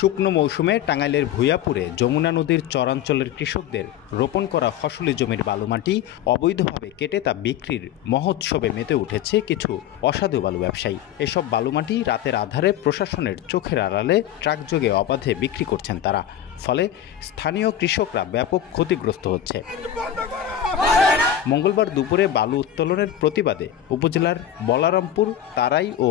শুকনো মৌসুমে টাঙ্গাইলের ভূঁইয়াপুরে যমুনা নদীর চরাঞ্চলের কৃষকদের রোপণ করা ফসলি জমির বালুমাটি অবৈধভাবে কেটে তা বিক্রির মহোৎসবে মেতে উঠেছে কিছু অসাধু বালু ব্যবসায়ী। এসব বালুমাটি রাতের আধারে প্রশাসনের চোখের আড়ালে ট্রাকযোগে অবাধে বিক্রি করছেন তারা। ফলে স্থানীয় কৃষকরা ব্যাপক ক্ষতিগ্রস্ত হচ্ছে। মঙ্গলবার দুপুরে বালু উত্তোলনের প্রতিবাদে উপজেলার বলারামপুর, তারাই ও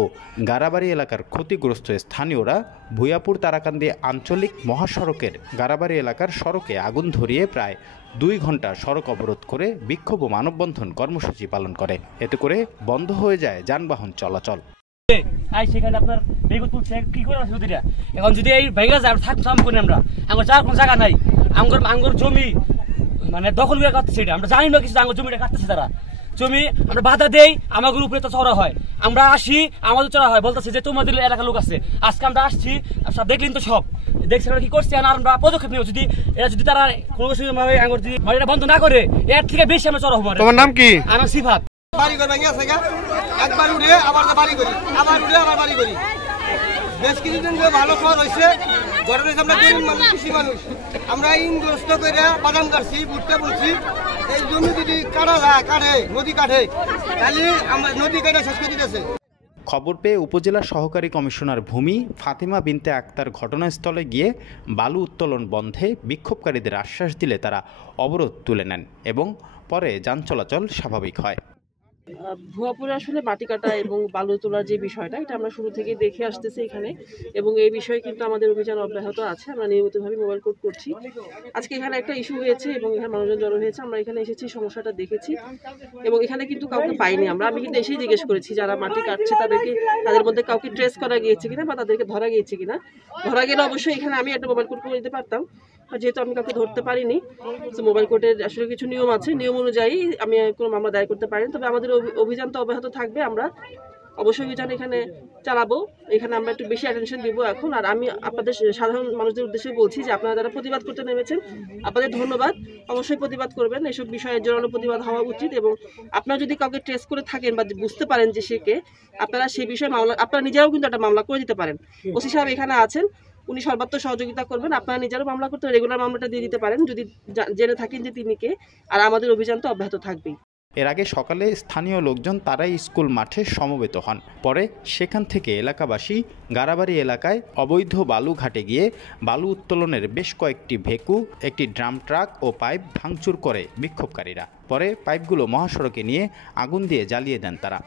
গারাবাড়ি এলাকার ক্ষতিগ্রস্ত স্থানীয়রা ভূঁইয়াপুর তারাকান্দি আঞ্চলিক মহাসড়কের গারাবাড়ি এলাকার সড়কে আগুন ধরিয়ে প্রায় 2 ঘন্টা সড়ক অবরোধ করে বিক্ষোভ ও মানববন্ধন কর্মসূচি পালন করে। এতে করে বন্ধ হয়ে যায় যানবাহন চলাচল। সেখানে আপনার বেগুন তুলছে কি করে নদীটা এখন যদি এই ভেঙে যায় থাকতাম করি আমরা আমার যার কোনো জায়গা নাই আঙ্গুর জমি মানে দখল করে কাটতেছে এটা আমরা জানি না কিছু আঙ্গুর জমিটা কাটতেছে তারা জমি আমরা বাধা দেই আমাদের উপরে তো চড়া হয় আমরা আসি আমাদের চড়া হয় বলতেছে যে তোমাদের এলাকার লোক আছে আজকে আমরা আসছি সব দেখলেন তো সব দেখছি আমরা কি করছি আর আমরা পদক্ষেপ নিব যদি এরা যদি তারা কোনো কিছু আঙ্গুর যদি এটা বন্ধ না করে এর থেকে বেশি আমরা চড়া হবো। তোমার নাম কি? আমার সিফাত। বাড়ি করে ভাঙিয়ে আছে একবার উঠে আবার বাড়ি করি আবার উঠে আবার বাড়ি করি বেশ কিছুদিন ধরে ভালো খাওয়া রয়েছে গরমে আমরা গরিব মানুষ কৃষি মানুষ আমরা ইনগ্রস্ত করে বাদাম কাটছি ভুট্টা বলছি এই জমি যদি কাটা যায় কাটে নদী কাটে তাহলে আমরা নদী কাটা শেষ করে দিতেছে। খবর পেয়ে উপজেলা সহকারী কমিশনার ভূমি ফাতিমা বিনতে আক্তার ঘটনাস্থলে গিয়ে বালু উত্তোলন বন্ধে বিক্ষোভকারীদের আশ্বাস দিলে তারা অবরোধ তুলে নেন এবং পরে যান চলাচল স্বাভাবিক হয়। ভুয়াপুরে আসলে মাটি কাটা এবং বালু তোলার যে বিষয়টা এটা আমরা শুরু থেকে দেখে আসতেছি এখানে এবং এই বিষয়ে কিন্তু আমাদের অভিযান অব্যাহত আছে। আমরা নিয়মিতভাবে মোবাইল কোর্ট করছি। আজকে এখানে একটা ইস্যু হয়েছে এবং এখানে মানুষজন জড়ো হয়েছে। আমরা এখানে এসেছি, সমস্যাটা দেখেছি এবং এখানে কিন্তু কাউকে পাইনি। আমি কিন্তু এসেই জিজ্ঞেস করেছি যারা মাটি কাটছে তাদের মধ্যে কাউকে ট্রেস করা গিয়েছে কিনা বা তাদেরকে ধরা গিয়েছে কিনা। ধরা গেলে অবশ্যই এখানে আমি একটা মোবাইল কোর্ট করে দিতে পারতাম, যেহেতু আমি কাউকে ধরতে পারিনি। মোবাইল কোর্টের আসলে কিছু নিয়ম আছে, নিয়ম অনুযায়ী আমি কোনো মামলা দায়ের করতে পারিনি। তবে আমাদের অভিযান তো অব্যাহত থাকবে। আমরা অবশ্যই অভিযান এখানে চালাবো। এখানে আমরা একটু বেশি অ্যাটেনশন দিব এখন। আর আমি আপনাদের সাধারণ মানুষদের উদ্দেশ্যে বলছি যে আপনারা যারা প্রতিবাদ করতে নেমেছেন আপনাদের ধন্যবাদ। অবশ্যই প্রতিবাদ করবেন, এসব বিষয়ে জোরালো প্রতিবাদ হওয়া উচিত। এবং আপনারা যদি কাউকে ট্রেস করে থাকেন বা বুঝতে পারেন যে সে কে, আপনারা সেই বিষয়ে মামলা আপনারা নিজেরাও কিন্তু একটা মামলা করে দিতে পারেন। ওসি সাহেব এখানে আছেন, উনি সর্বাত্মক সহযোগিতা করবেন। আপনারা নিজেরাও মামলা করতে রেগুলার মামলাটা দিয়ে দিতে পারেন যদি জেনে থাকেন যে তিনি কে। আর আমাদের অভিযান তো অব্যাহত থাকবেই। এর আগে সকালে স্থানীয় লোকজন তারাই স্কুল মাঠে সমবেত হন। পরে সেখান থেকে এলাকাবাসী গারাবাড়ি এলাকায় অবৈধ বালু ঘাটে গিয়ে বালু উত্তোলনের বেশ কয়েকটি ভেকু, একটি ড্রাম ট্রাক ও পাইপ ভাঙচুর করে বিক্ষোভকারীরা। পরে পাইপগুলো মহাসড়কে নিয়ে আগুন দিয়ে জ্বালিয়ে দেন তারা।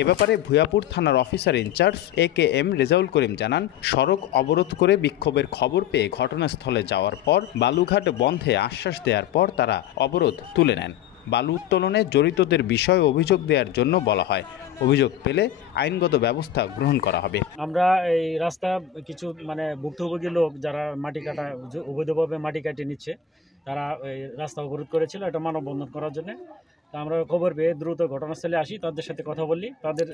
এ ব্যাপারে ভূঁইয়াপুর থানার officer in charge AKM Rezaul Karim জানান, সড়ক অবরোধ করে বিক্ষোভের খবর পেয়ে ঘটনাস্থলে যাওয়ার পর বালুঘাট বন্ধে আশ্বাস দেওয়ার পর তারা অবরোধ তুলে নেন। বালু উত্তোলনে জড়িতদের বিষয়ে অভিযোগ দেওয়ার জন্য বলা হয়। অভিযোগ পেলে আইনগত ব্যবস্থা গ্রহণ করা হবে। আমরা এই রাস্তা কিছু ভুক্তভোগী লোক যারা মাটি কাটা অবৈধভাবে মাটি কাটিয়ে নিচ্ছে তারা এই রাস্তা অবরোধ করেছিল এটা মানববন্ধন করার জন্য। তা আমরা খবর পেয়ে দ্রুত ঘটনাস্থলে আসি, তাদের সাথে কথা বলি, তাদের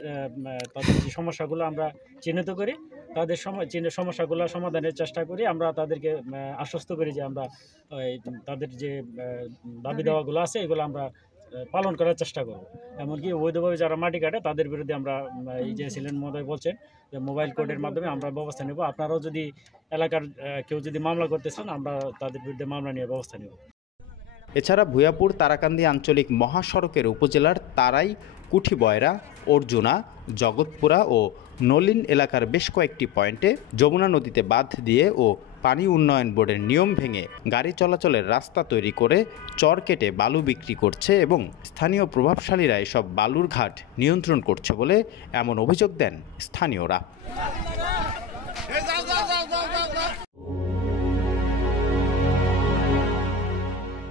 যে সমস্যাগুলো আমরা চিহ্নিত করি, তাদের সমস্যাগুলো সমাধানের চেষ্টা করি। আমরা তাদেরকে আশ্বস্ত করি যে আমরা তাদের যে দাবি দেওয়াগুলো আছে এগুলো আমরা পালন করার চেষ্টা করব। এমনকি অবৈধভাবে যারা মাটি কাটে তাদের বিরুদ্ধে আমরা এই যে সিলেন মহোদয় বলছেন যে মোবাইল কোর্টের মাধ্যমে আমরা ব্যবস্থা নেব। আপনারাও যদি এলাকার কেউ যদি মামলা করতেছেন আমরা তাদের বিরুদ্ধে মামলা নিয়ে ব্যবস্থা নেব। এছাড়া ভূঁইয়াপুর তারাকান্দি আঞ্চলিক মহাসড়কের উপজেলার তারাই, কুঠিবয়রা, অর্জুনা, জগৎপুরা ও নলিন এলাকার বেশ কয়েকটি পয়েন্টে যমুনা নদীতে বাঁধ দিয়ে ও পানি উন্নয়ন বোর্ডের নিয়ম ভেঙে গাড়ি চলাচলের রাস্তা তৈরি করে চর কেটে বালু বিক্রি করছে এবং স্থানীয় প্রভাবশালীরা এসব বালুর ঘাট নিয়ন্ত্রণ করছে বলে এমন অভিযোগ দেন স্থানীয়রা।